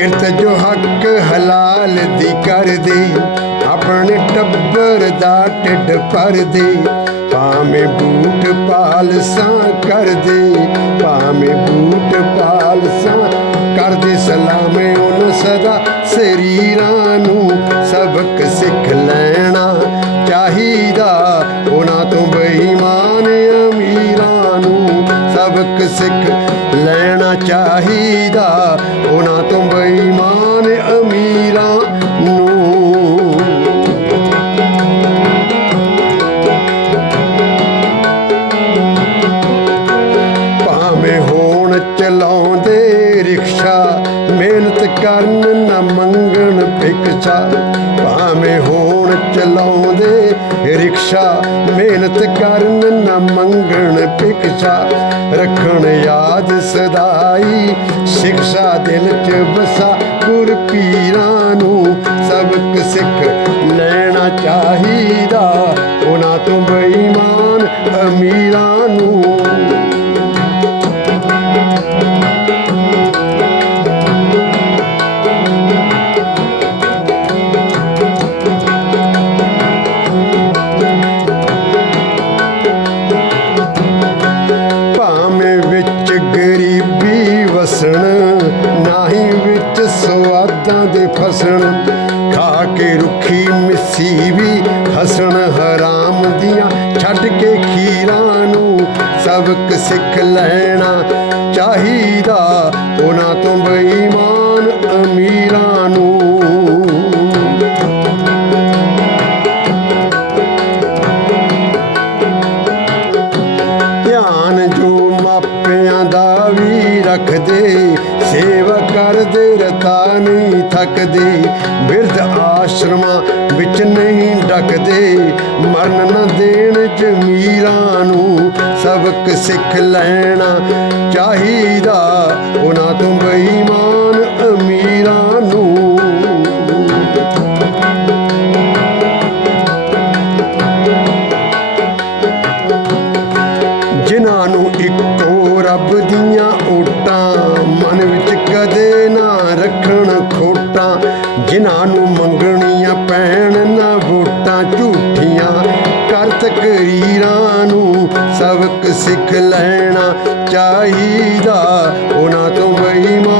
ਕਿਰਤ ਜੋ ਹੱਕ ਹਲਾਲ ਦੀ ਕਰਦੇ, ਆਪਣੇ ਟੱਬਰ ਦਾ ਢਿੱਡ ਭਰਦੇ, ਭਾਵੇਂ ਬੂਟ ਪਾਲਸਾਂ ਕਰਦੇ, ਭਾਵੇਂ ਬੂਟ ਪਾਲਸਾਂ ਕਰਦੇ, ਸਲਾਮੇ ਉਹਨ ਸਦਾ ਸਰੀਰਾਂ ਨੂੰ ਸਬਕ ਸਿੱਖ ਲੈਣਾ ਚਾਹੀਦਾ ਉਹਨਾਂ ਤੋਂ ਬੇਈਮਾਨ ਨੂੰ ਸਿੱਖ ਲੈਣਾ ਚਾਹੀਦਾ। ਉਹਨਾਂ ਤੋਂ ਬੇਈਮਾਨ ਅਮੀਰਾਂ ਨੂੰ ਭਾਵੇਂ ਹੋਣ ਚਲਾਉਂਦੇ ਰਿਕਸ਼ਾ, ਮਿਹਨਤ ਕਰਨ ਨਾ ਮੰਗਣ ਭਾਵੇਂ ਹੋਣ ਚਲਾਉਂਦੇ, ਰਿਕਸ਼ਾ ਮਿਹਨਤ ਕਰਨ ਨਾ ਮੰਗਣ ਭਿਕਸ਼ਾ ਰੱਖਣ ਯਾਦ ਸਦਾਈ ਸਿੱਖਿਆ ਦਿਲ ਚ ਵਸਾ ਗੁਰ ਪੀਰਾਂ ਨੂੰ ਸਬਕ ਸਵਾਦਾਂ ਦੇ ਫਸਣ, ਖਾ ਕੇ ਰੁੱਖੀ ਮਿੱਸੀ ਵੀ ਹਸਣ, ਹਰਾਮ ਦੀਆਂ ਛੱਡ ਕੇ ਖੀਰਾਂ ਨੂੰ ਸਬਕ ਸਿੱਖ ਲੈਣਾ ਚਾਹੀਦਾ। ਉਹਨਾਂ ਤੋਂ ਬਈ ਕਰਦੇ ਰਤਾ ਨਹੀਂ ਥੱਕਦੇ, ਬਿਰਧ ਆਸ਼ਰਮਾਂ ਵਿੱਚ ਨਹੀਂ ਡੱਕਦੇ। ਮਰਨ ਨਾ ਦੇਣ ਜਮੀਰਾਂ ਨੂੰ ਸਬਕ ਸਿੱਖ ਲੈਣਾ ਚਾਹੀਦਾ। ਉਹਨਾਂ ਤੋਂ ਬੇਈਮਾਨ ਜਿਨ੍ਹਾਂ ਨੂੰ ਮੰਗਣੀਆਂ ਪੈਣ, ਨਾ ਵੋਟਾਂ ਝੂਠੀਆਂ। ਕਰ ਤਕਰੀਰਾਂ ਨੂੰ ਸਬਕ ਸਿੱਖ ਲੈਣਾ ਚਾਹੀਦਾ। ਉਹਨਾਂ ਤੋਂ ਬੇਈਮਾਨ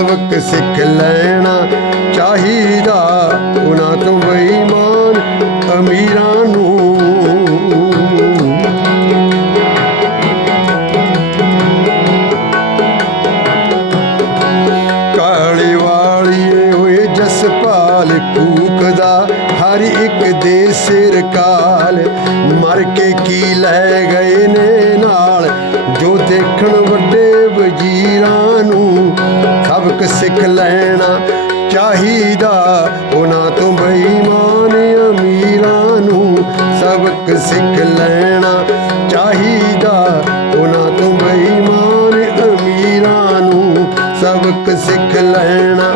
ਸਬਕ ਸਿੱਖ ਲੈਣਾ ਚਾਹੀਦਾ। ਉਹਨਾਂ ਤੋਂ ਬੇਈਮਾਨ ਅਮੀਰਾਂ ਨੂੰ। ਕਾਲੇ ਵਾਲੀਏ ਹੋਏ ਜਸਪਾਲ ਕੂਕਦਾ ਹਰ ਇੱਕ ਦੇ ਸਿਰ ਕਾਲ। ਮਰ ਕੇ ਕੀ ਲੈ ਗਏ ਨੇ ਨਾਲ? ਜੋ ਦੇਖਣ ਵੱਡੇ ਸਬਕ ਸਿੱਖ ਲੈਣਾ ਚਾਹੀਦਾ। ਉਹਨਾਂ ਤੋਂ ਬੇਈਮਾਨ ਅਮੀਰਾਂ ਨੂੰ ਸਬਕ ਸਿੱਖ ਲੈਣਾ ਚਾਹੀਦਾ। ਉਹਨਾਂ ਤੋਂ ਬੇਈਮਾਨ ਅਮੀਰਾਂ ਨੂੰ ਸਬਕ ਸਿੱਖ ਲੈਣਾ